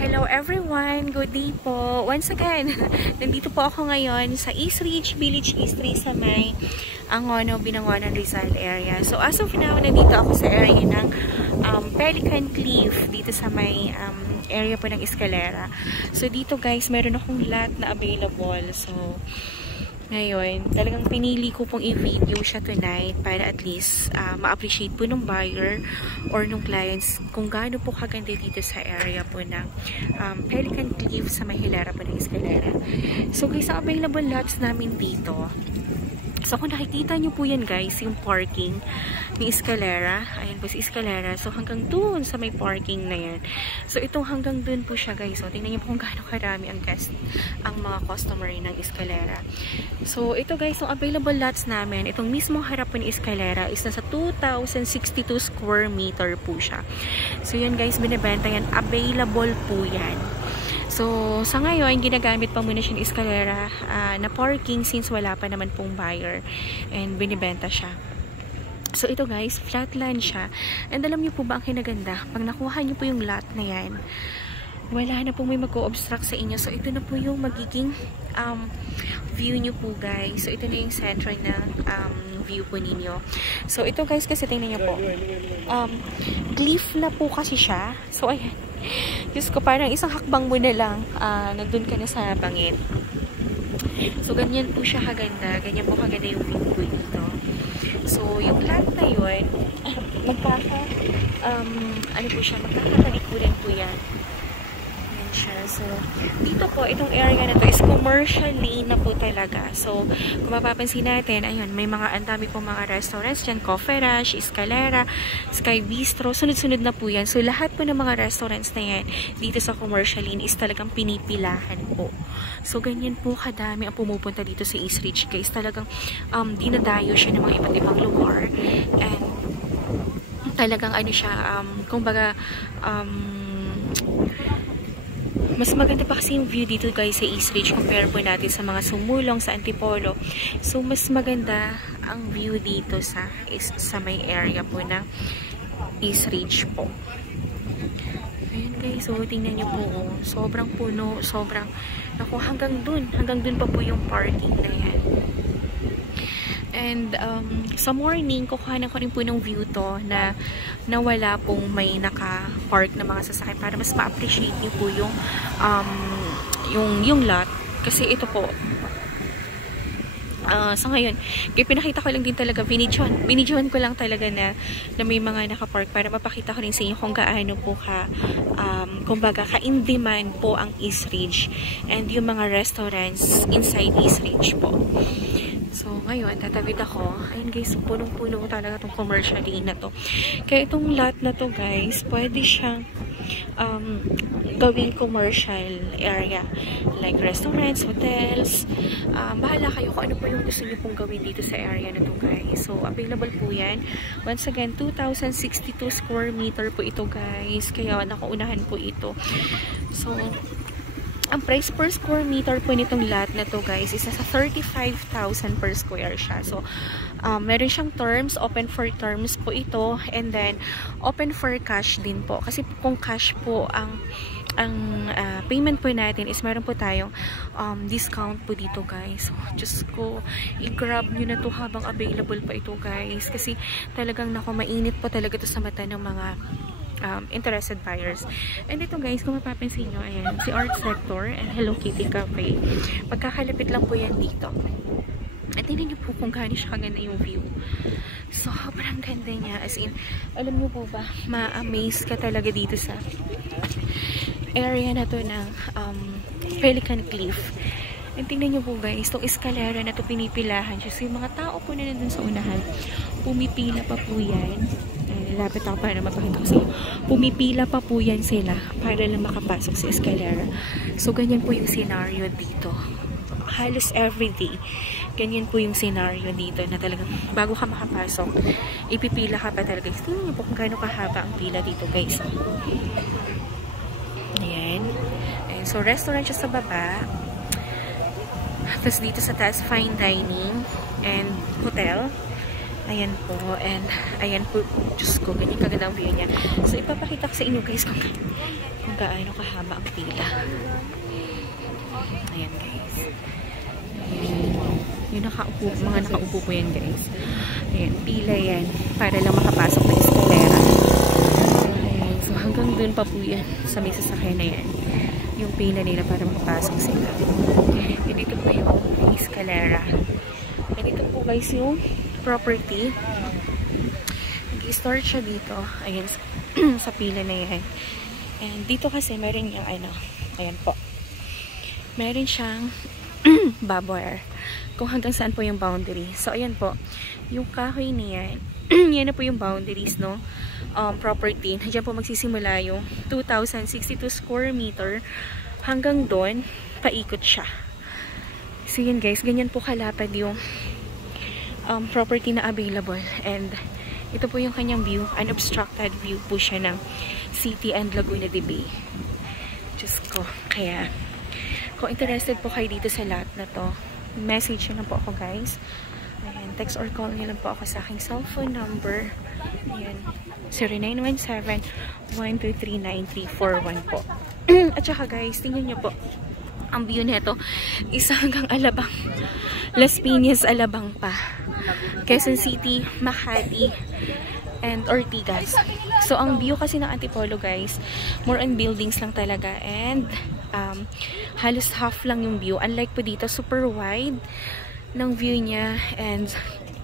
Hello everyone! Good day po! Once again, nandito po ako ngayon sa East Ridge Village, East Ridge sa may Angono, Binangonan, Rizal area. So as of now, nandito ako sa area ng Pelican Cliff, dito sa may area po ng Escalera. So dito guys, meron akong lot na available. So ngayon, talagang pinili ko pong i-video siya tonight para at least ma-appreciate po ng buyer or ng clients kung gaano po kaganda dito sa area po ng Pelican Cliff sa may hilera po ng Escalera. So guys, ang available lots namin dito. So kung nakikita nyo po yan guys, yung parking ni Escalera, ayan po si Escalera. So hanggang dun sa may parking na yan. So itong hanggang dun po siya guys. So tingnan nyo po kung gaano karami ang guest, ang mga customer ng Escalera. So ito guys, yung available lots namin, itong mismong harap po ni Escalera is nasa 2,062 square meter po siya. So yan guys, binibenta yan. Available po yan. So, sa ngayon, ginagamit pa muna siya ng Escalera na parking since wala pa naman pong buyer and binibenta siya. So, ito guys, flatland siya. And alam niyo po ba ang kinaganda? Pag nakuha niyo po yung lot na yan, wala na pong may mag-o-obstruct sa inyo. So, ito na po yung magiging view niyo po guys. So, ito na yung center ng view po ninyo. So, ito guys, kasi tingnan niyo po. Cliff na po kasi siya. So, ayan. Diyos ko, parang isang hakbang mo na lang, nandun ka na sa bangin. So, ganyan po siya kaganda. Ganyan po kaganda yung view po dito. So, yung lot na yun, ano po siya, magkakatalikuran po yan. Yan siya. So, dito po, itong area na to is commercial lane na po talaga. So, kung mapapansin natin, ayun, may mga andami pong mga restaurants dyan, Coffee Rush, Escalera, Sky Bistro, sunod-sunod na po yan. So, lahat po ng mga restaurants na yan, dito sa commercial lane is talagang pinipilahan po. So, ganyan po kadami ang pumupunta dito sa East Ridge, guys. Talagang dinadayo siya ng mga iba't ibang lugar. And, talagang ano siya, kumbaga, mas maganda pa kasi yung view dito guys sa East Ridge compare po natin sa mga sumulong sa Antipolo. So mas maganda ang view dito sa may area po ng East Ridge po. Ayan guys, so tingnan nyo po, sobrang puno, sobrang, naku, hanggang dun pa po yung parking na yan. And sa morning, kukuhanan ko rin po ng view to na wala pong may naka-park na mga sasakyan para mas ma-appreciate niyo po yung lot. Kasi ito po, sa ngayon, kaya pinakita ko lang din talaga, binidyohan ko lang talaga na may mga naka-park para mapakita ko rin sa inyo kung gaano po kumbaga, ka-in-demand po ang East Ridge and yung mga restaurants inside East Ridge po. So, ngayon, tatawid ako. Ayun guys, punong-puno talaga itong commercial lane na to. Kaya itong lot na to guys, pwede siyang gawing commercial area. Like restaurants, hotels. Bahala kayo kung ano po yung gusto niyo pong gawin dito sa area na to guys. So, available po yan. Once again, 2,062 square meter po ito guys. Kaya nakaunahan po ito. So, ang price per square meter po nitong lot na to guys is nasa 35,000 per square siya. So, meron siyang terms, open for terms po ito, and then open for cash din po. Kasi kung cash po ang payment po natin is meron po tayong discount po dito guys. So, Diyos ko, i-grab nyo na to habang available pa ito guys. Kasi talagang mainit po talaga to sa mata ng mga interested buyers. And ito guys, kung mapapansin nyo, ayan, si Art Sector and Hello Kitty Cafe. Magkakalapit lang po yan dito. At tingnan nyo po kung gaano siya kaganda yung view. Sobrang ganda niya. As in, alam nyo po ba, ma-amaze ka talaga dito sa area na to ng Pelican Cliff. And tingnan nyo po guys, itong Escalera na to pinipilahan siya. So yung mga tao po na nandun sa unahan, pumipila pa po yan. Lapit ako para mapakita ko sa inyo. Pumipila pa po yan sila para lang makapasok sa Escalera. So, ganyan po yung scenario dito. Halos everyday, ganyan po yung scenario dito na talagang bago ka makapasok, ipipila ka pa talaga. Tingnan niyo po kung gaano kahaba ang pila dito, guys. Ayan. Ayan. So, restaurant siya sa baba. Tapos dito sa taas, fine dining and hotel. Ayan po. And ayan po. Diyos ko, ganyan kaganda ang view niya. So, ipapakita ko sa inyo guys kung kung gaano kahaba ang pila. Ayan guys. Yung mga nakaupo po yan guys. Ayan, pila yan para lang makapasok na eskalera. Ayan, so hanggang dun pa po yan sa may sasakyan na yan. Yung pila nila para makapasok sila. And dito po yung eskalera. And dito po guys yung property. Nag-start siya dito. Ayan, sa pila na yan. And dito kasi meron yung ano, ayan po. Meron siyang barbwire. Kung hanggang saan po yung boundary. So, ayan po. Yung kahoy niyan. Yan na po yung boundaries, no? Property. Diyan po magsisimula yung 2,062 square meter. Hanggang doon, paikot siya. So, yun guys. Ganyan po kalapad yung property na available. And, ito po yung kanyang view. Unobstructed view po siya ng city and Laguna de Bay. Diyos ko. Kaya, kung interested po kayo dito sa lot na to, message nyo lang po ako guys. Ayan, text or call nyo lang po ako sa aking cellphone number. Ayan, 0917-123-9341 po. At saka guys, tingnan nyo po. Ang view nito, isa hanggang Alabang. Las Piñas, Alabang pa. Quezon City, Makati, and Ortigas. So, ang view kasi ng Antipolo guys, more on buildings lang talaga. And, halos half lang yung view. Unlike po dito, super wide ng view niya. And,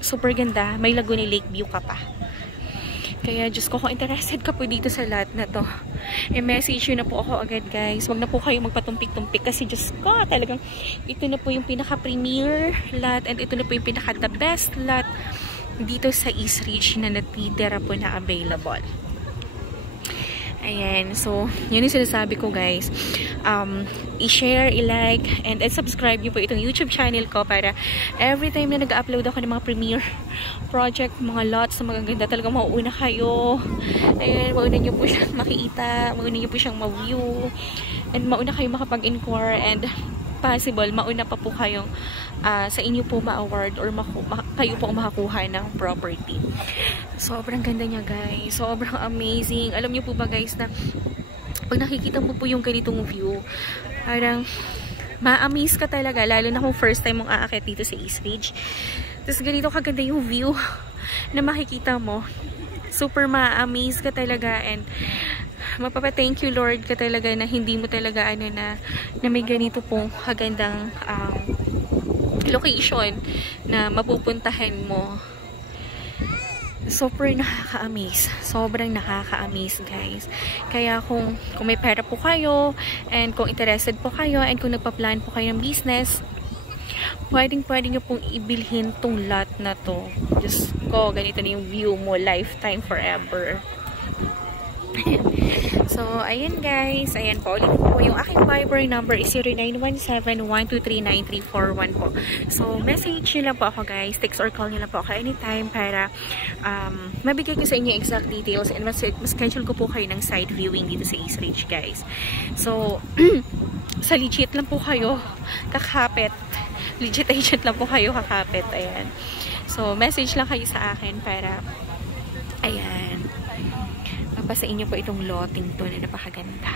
super ganda. May Laguna Lake view ka pa. Kaya, Diyos ko, kung interested ka po dito sa lot na to, i-message yun na po ako agad guys. Huwag na po kayo magpatumpik-tumpik kasi Diyos ko, talagang ito na po yung pinaka-premier lot and ito na po yung pinaka-the best lot dito sa East Ridge na natitira po na available. Ayan, so yun yung sinasabi ko guys. I-share, i-like, and subscribe nyo po itong YouTube channel ko para every time na nag-upload ako ng mga premiere project, mga lots na magaganda, talagang mauuna kayo. Ayan, mauna nyo po siyang makita, mauna nyo po siyang ma-view, and mauna kayo makapag-inquire, and possible, mauna pa po kayong sa inyo po ma-award or kayo po makakuha ng property. Sobrang ganda niya guys. Sobrang amazing. Alam niyo po ba guys na pag nakikita mo po yung ganitong view, parang ma-amaze ka talaga. Lalo na kung first time mong aakit dito sa East Ridge. Tapos ganito kaganda yung view na makikita mo. Super ma-amaze ka talaga and mapapa-thank you Lord ka talaga na hindi mo talaga na may ganito pong kagandang location na mapupuntahan mo. Super nakaka-amaze. Sobrang nakaka-amaze guys. Kaya kung may pera po kayo and kung interested po kayo and kung nagpa-plan po kayo ng business, pwede nyo pong ibilhin tong lot na to. Diyos ko, ganito na yung view mo, lifetime, forever. So, ayan guys. Ayan po. Ulit po. Yung aking Viber number is 0917-123-9341 po. So, message nyo lang po ako guys. Text or call nyo lang po ako anytime para mabigay ko sa inyo exact details and mas-schedule ko po kayo ng side viewing dito sa East Ridge guys. So, sa legit lang po kayo kakapit. Legit agent lang po kayo kakapit. Ayan. So, message lang kayo sa akin para ayan. Sa inyo po itong lotting to na napakaganda.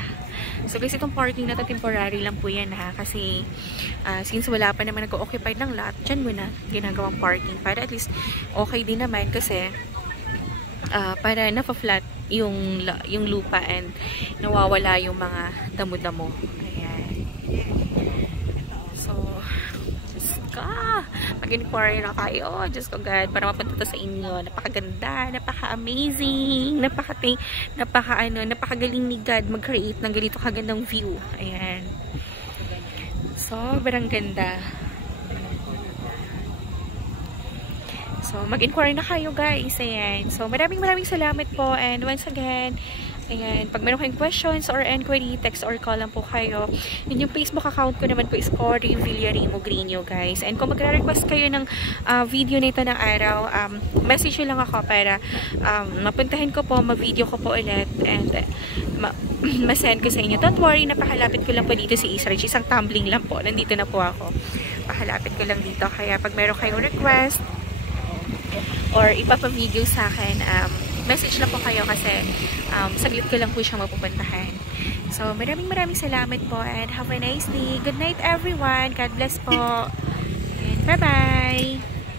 So guys, itong parking na to temporary lang po yan ha. Kasi since wala pa naman nag-occupy ng lot, dyan muna ginagawang parking. Para at least okay din naman kasi para napa-flat yung lupa and nawawala yung mga damo-damo. Ayan. So, mag-inquire na kayo. Diyos ko God, para mapunta to sa inyo. Napakaganda, napaka-amazing, napakagaling ni God mag-create ng ganito kagandang view. Ayan. Sobrang ganda. So, mag-inquire na kayo guys. Ayan. So, maraming salamat po. And once again, ayan, pag meron kayong questions or inquiry, text or call lang po kayo. And yung Facebook account ko naman po is Cory Villarimo Grino guys. And kung magre-request kayo ng video nito ng araw, message nyo lang ako para mapuntahin ko po, ma-video ko po ulit and ma-send ko sa inyo. Don't worry, napakalapit ko lang po dito si East Ridge. Isang tumbling lang po. Nandito na po ako. Pakalapit ko lang dito. Kaya pag meron kayong request or ipapa-video sa akin, message lang po kayo kasi saglit ko lang po siya mapupuntahan. So, maraming salamat po and have a nice day. Good night everyone. God bless po. And bye-bye.